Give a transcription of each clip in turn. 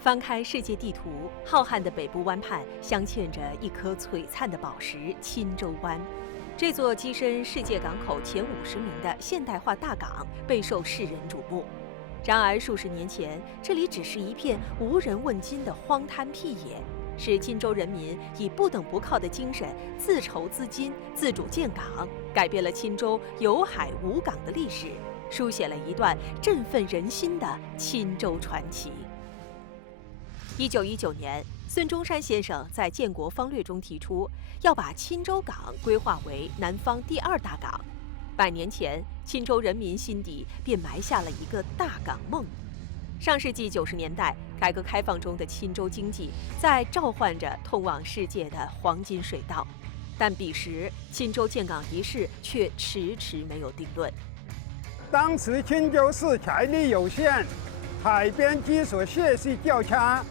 翻开世界地图，浩瀚的北部湾畔镶嵌着一颗璀璨的宝石——钦州湾。这座跻身世界港口前50名的现代化大港备受世人瞩目。然而，数十年前，这里只是一片无人问津的荒滩僻野，是钦州人民以不等不靠的精神自筹资金、自主建港，改变了钦州有海无港的历史，书写了一段振奋人心的钦州传奇。1919年，孙中山先生在建国方略中提出，要把钦州港规划为南方第2大港。100年前，钦州人民心底便埋下了一个大港梦。上世纪90年代，改革开放中的钦州经济在召唤着通往世界的黄金水道，但彼时钦州建港一事却迟迟没有定论。当时钦州市财力有限，海边基础设施较差，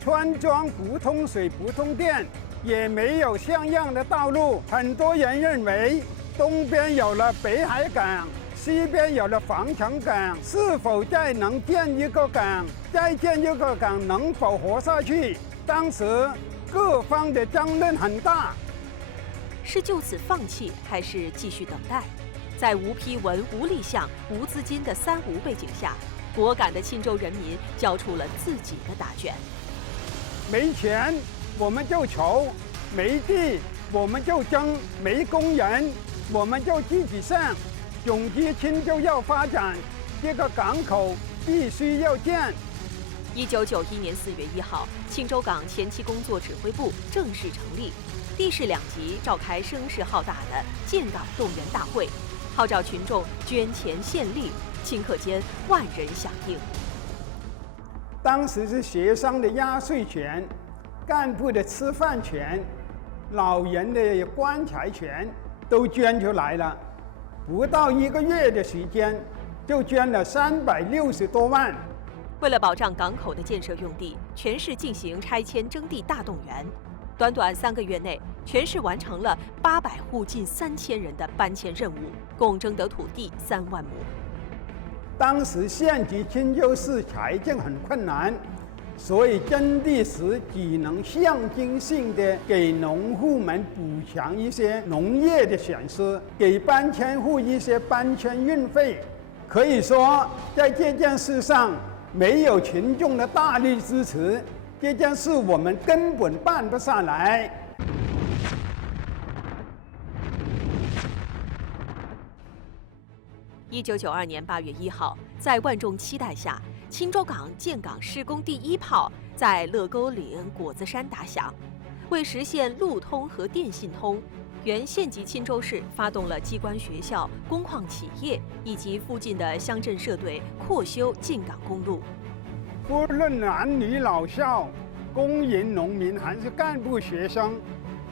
村庄不通水不通电，也没有像样的道路。很多人认为，东边有了北海港，西边有了防城港，是否再能建一个港？再建一个港能否活下去？当时各方的争论很大，是就此放弃，还是继续等待？在无批文、无立项、无资金的3无背景下，果敢的钦州人民交出了自己的答卷。没钱我们就筹，没地我们就争，没工人我们就自己上。总之，钦州要发展，这个港口必须要建。1991年4月1号，钦州港前期工作指挥部正式成立，地市2级召开声势浩大的建港动员大会，号召群众捐钱献力，顷刻间万人响应。当时是学生的压岁钱、干部的吃饭钱、老人的棺材钱都捐出来了，不到1个月的时间，就捐了360多万。为了保障港口的建设用地，全市进行拆迁征地大动员。短短3个月内，全市完成了800户近3000人的搬迁任务，共征得土地3万亩。当时县级钦州市财政很困难，所以征地时只能象征性的给农户们补偿一些农业的损失，给搬迁户一些搬迁运费。可以说，在这件事上没有群众的大力支持，这件事我们根本办不下来。1992年8月1号，在万众期待下，钦州港建港施工第1炮在乐沟岭果子山打响。为实现路通和电信通，原县级钦州市发动了机关、学校、工矿企业以及附近的乡镇社队扩修进港公路。不论男女老少、工人、农民还是干部、学生，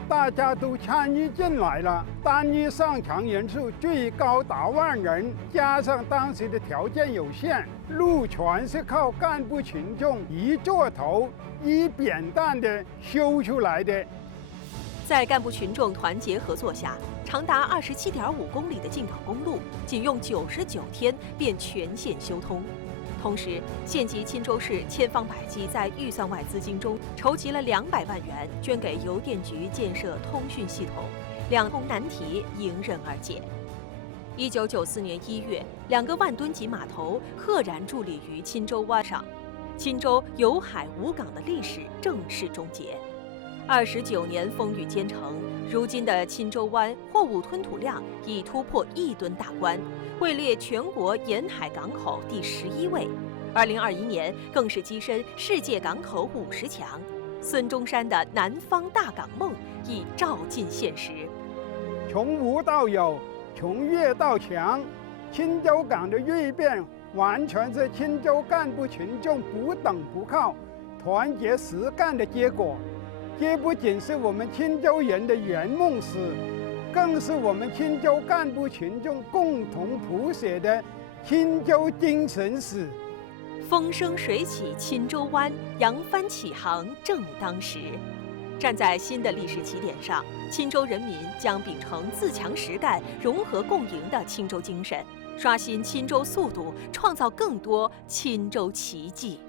大家都参与进来了。单日上场人数最高达万人，加上当时的条件有限，路全是靠干部群众一座头一扁担的修出来的。在干部群众团结合作下，长达27.5公里的进港公路，仅用99天便全线修通。同时，县级钦州市千方百计在预算外资金中筹集了200万元，捐给邮电局建设通讯系统，两通难题迎刃而解。1994年1月，2个万吨级码头赫然伫立于钦州湾上，钦州有海无港的历史正式终结。29年风雨兼程，如今的钦州湾货物吞吐量已突破1吨大关，位列全国沿海港口第11位。2021年更是跻身世界港口50强。孙中山的南方大港梦已照进现实。从无到有，从弱到强，钦州港的蜕变完全是钦州干部群众不等不靠、团结实干的结果。这不仅是我们钦州人的圆梦史，更是我们钦州干部群众共同谱写的钦州精神史。风生水起钦州湾，扬帆起航正当时。站在新的历史起点上，钦州人民将秉承自强实干、融合共赢的钦州精神，刷新钦州速度，创造更多钦州奇迹。